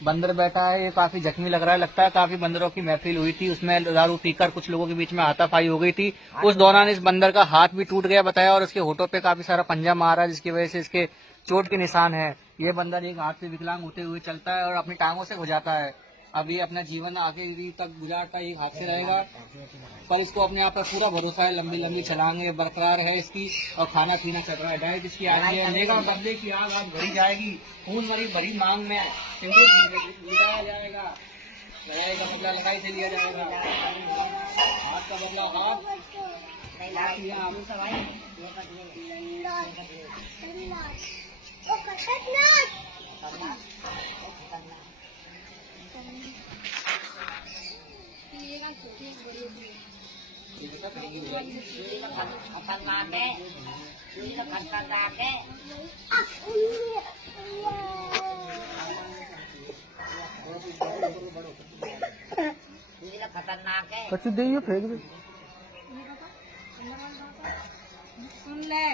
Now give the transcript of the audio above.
बंदर बैठा है, ये काफी जख्मी लग रहा है। लगता है काफी बंदरों की महफिल हुई थी, उसमें दारू पीकर कुछ लोगों के बीच में हाथापाई हो गई थी। उस दौरान इस बंदर का हाथ भी टूट गया बताया, और इसके होठों पे काफी सारा पंजा मारा है, जिसकी वजह से इसके चोट के निशान है। ये बंदर एक हाथ से विकलांग होते हुए चलता है और अपनी टांगों से गुजारता है। अब ये अपना जीवन आगे तक गुजारता एक हाथ से रहेगा, पर इसको अपने आप पर पूरा भरोसा है। लंबी लंबी छलांगे बरकरार है इसकी, और खाना पीना चल रहा है। डाइट इसकी आई है, लेगा बदले की आग आज भरी जाएगी। खून भरी भरी मांग में लिटाया जाएगा, रहेगा बदला लड़ाई से लिया जाएगा। हाथ का बदला हाथ। खतरनाक है, खतरनाक है। खतरनाक है। कच्ची दे फेंक दे। सुन ले।